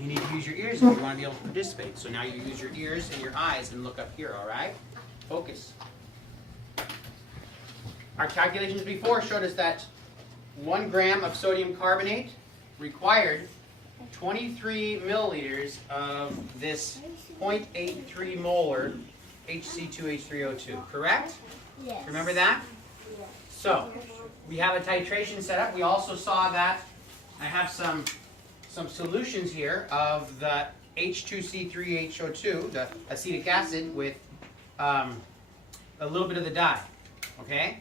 You need to use your ears if you want to be able to participate. So now you use your ears and your eyes and look up here, all right? Focus. Our calculations before showed us that 1 gram of sodium carbonate required 23 milliliters of this 0.83 molar HC2H3O2, correct? Yes. Remember that? Yes. So, we have a titration set up. We also saw that I have some solutions here of the H2C3HO2, the acetic acid, with a little bit of the dye, okay?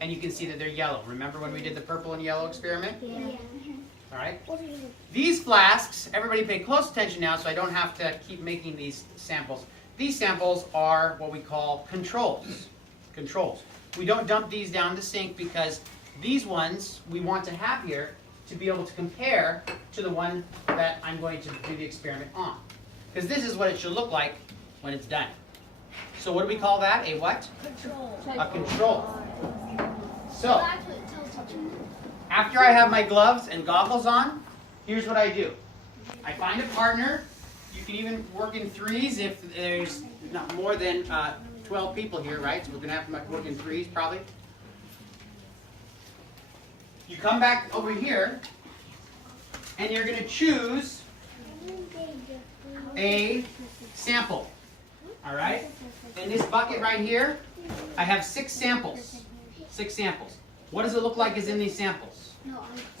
And you can see that they're yellow. Remember when we did the purple and yellow experiment? Yeah. All right. These flasks, everybody pay close attention now so I don't have to keep making these samples. These samples are what we call controls. Controls. We don't dump these down the sink because these ones we want to have here to be able to compare to the one that I'm going to do the experiment on. Because this is what it should look like when it's done. So what do we call that? A what? Control. A control. So, after I have my gloves and goggles on, here's what I do. I find a partner. You can even work in threes if there's not more than 12 people here, right? So we're going to have to work in threes probably. You come back over here, and you're going to choose a sample. All right? In this bucket right here, I have 6 samples. 6 samples. What does it look like is in these samples?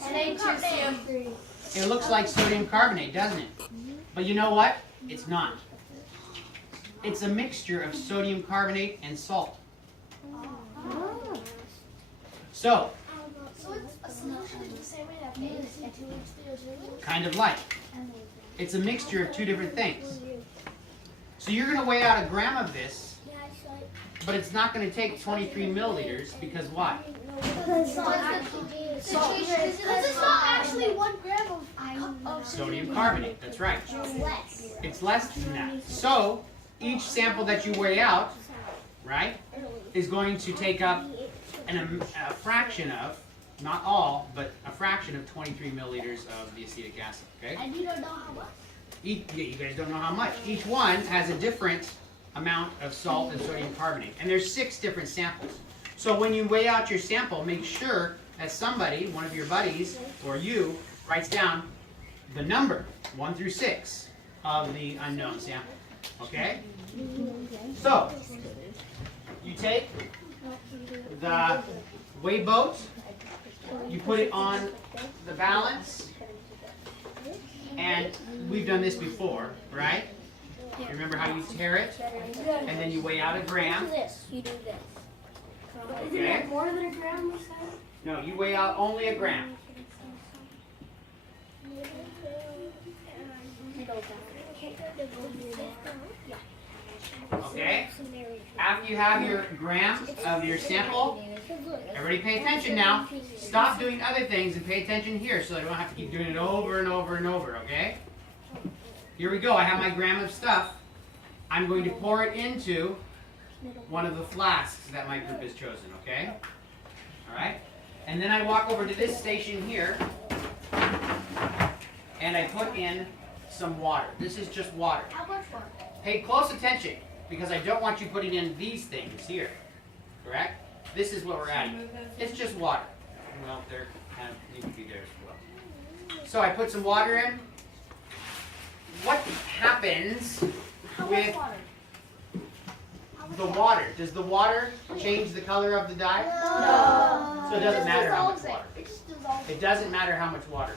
NH2CO3. It looks like sodium carbonate, doesn't it? But you know what? It's not. It's a mixture of sodium carbonate and salt. So, it's a solution in the same way that NH2CO3. kind of like. It's a mixture of 2 different things. So you're going to weigh out a gram of this, but it's not going to take 23 milliliters because why? This is not actually 1 gram of Sodium carbonate, that's right. less. It's less than that. So each sample that you weigh out, right, is going to take up a fraction of, not all, but a fraction of 23 milliliters of the acetic acid, okay? And you don't know how much? You guys don't know how much. Each one has a different amount of salt and sodium carbonate. And there's 6 different samples. So when you weigh out your sample, make sure that somebody, one of your buddies, or you, writes down the number, 1 through 6, of the unknown sample. Okay? So, you take the weigh boat, you put it on the balance, and we've done this before, right? You remember how you tear it, and then you weigh out a gram. You do this. Okay? More than a gram, you said? No, you weigh out only a gram. Okay? After you have your gram of your sample, everybody pay attention now. Stop doing other things and pay attention here so I don't have to keep doing it over and over and over, okay? Here we go. I have my gram of stuff. I'm going to pour it into one of the flasks that my group has chosen, okay? All right? And then I walk over to this station here, and I put in some water. This is just water. How much water? Pay close attention, because I don't want you putting in these things here, correct? This is what we're adding. It's just water. Well, they're kind of need to be there as well. So I put some water in. What happens How much with water? the water? Does the water change the color of the dye? No. So it doesn't matter how much water. It just dissolves. It doesn't matter how much water.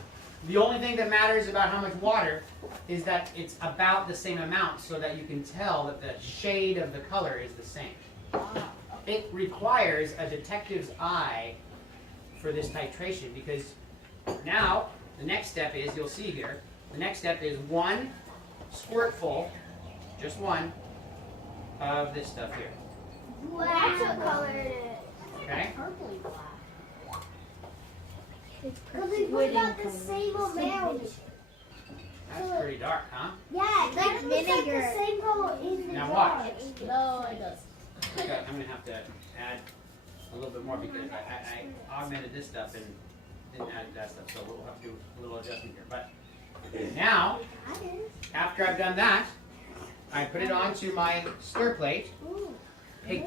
The only thing that matters about how much water is that it's about the same amount so that you can tell that the shade of the color is the same. It requires a detective's eye for this titration because now the next step is, you'll see here, the next step is 1 squirtful, just 1, of this stuff here. That's what color it is. Okay? Purpley black. Because we put about the same amount. That's pretty dark, huh? Yeah, it's like vinegar. Like the same color in the Now jar. watch. No, it does. Okay, I'm going to have to add a little bit more because I augmented this stuff and didn't add that stuff, so we'll have to do a little adjustment here. But Now, after I've done that, I put it onto my stir plate. Pay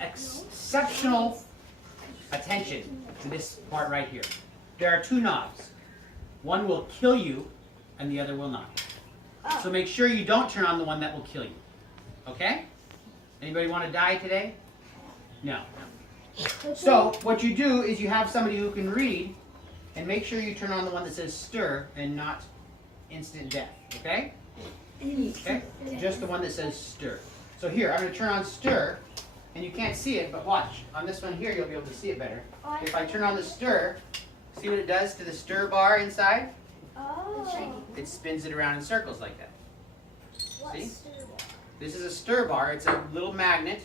exceptional attention to this part right here. There are two knobs. One will kill you, and the other will not. So make sure you don't turn on the one that will kill you. Okay? Anybody want to die today? No. So what you do is you have somebody who can read, and make sure you turn on the one that says stir and not instant death. Okay? Okay? Just the one that says stir. So here, I'm going to turn on stir, and you can't see it, but watch. On this one here, you'll be able to see it better. If I turn on the stir, see what it does to the stir bar inside? It spins it around in circles like that. See? This is a stir bar. It's a little magnet.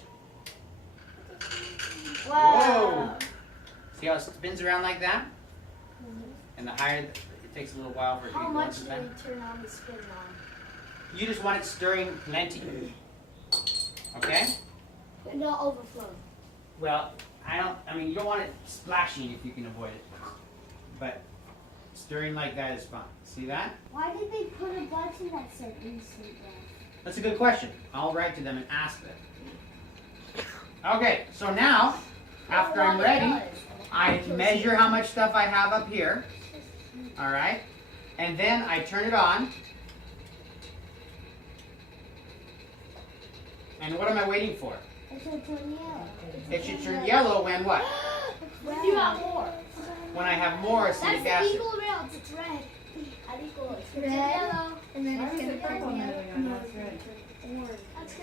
Whoa! See how it spins around like that? And the higher, it takes a little while for it to How get much going do sometimes. we turn on the spin on? You just want it stirring plenty. Okay? But not overflowing. Well, I mean, you don't want it splashing if you can avoid it. But stirring like that is fine. See that? Why did they put a button that said instant death? That's a good question. I'll write to them and ask them. Okay, so now, after I'm ready, I measure how much stuff I have up here. Alright? And then I turn it on. And what am I waiting for? It should turn yellow. It should turn yellow when what? When you have more. When I have more acetic acid. equal amounts. It's red. Unequal. It's Red. yellow. And then Why it's is gonna it purple red? another one. No, it's red.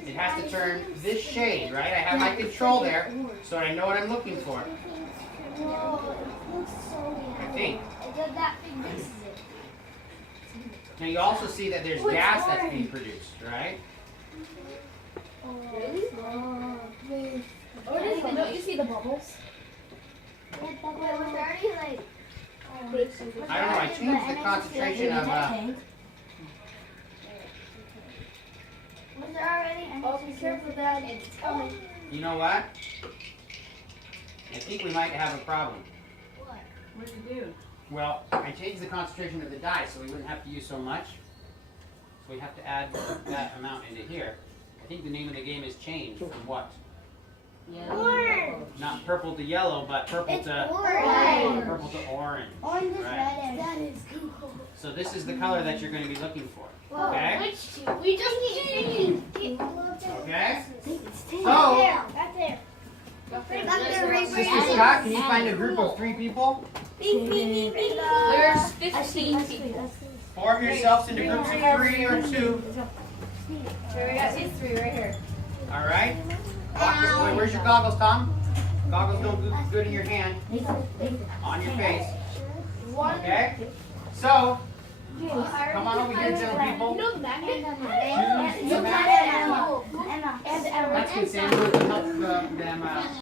It has to turn this shade, right? I have my control there, so I know what I'm looking for. Whoa, it looks so I think. And then that thing mixes it. Now you also see that there's Oh, it's gas that's orange. being produced, right? Really? Don't you see the bubbles? Was already like. I don't know, I changed the concentration of, Was there already? Oh, be careful, Dad. It's coming. you know what? I think we might have a problem. What? What did you do? Well, I changed the concentration of the dye so we wouldn't have to use so much. So we have to add that amount into here. I think the name of the game is changed from what? Orange. Not purple to yellow, but purple It's to orange. purple to orange. Orange is Right. red. That is cool. So this is the color that you're going to be looking for. Whoa, Okay? which two? We just changed. Okay? So. So, Right there. Right Sister Scott, can you find a group of 3 people? There's 15 people. Form yourselves into groups of 3 or 2. Here, we got these 3 right here. All right? Wait, where's your goggles, Tom? Goggles don't look good in your hand. On your face. Okay? So, come on over here, gentle people. You know the magnet? Choose the magnet. That's good, Sam. We'll help them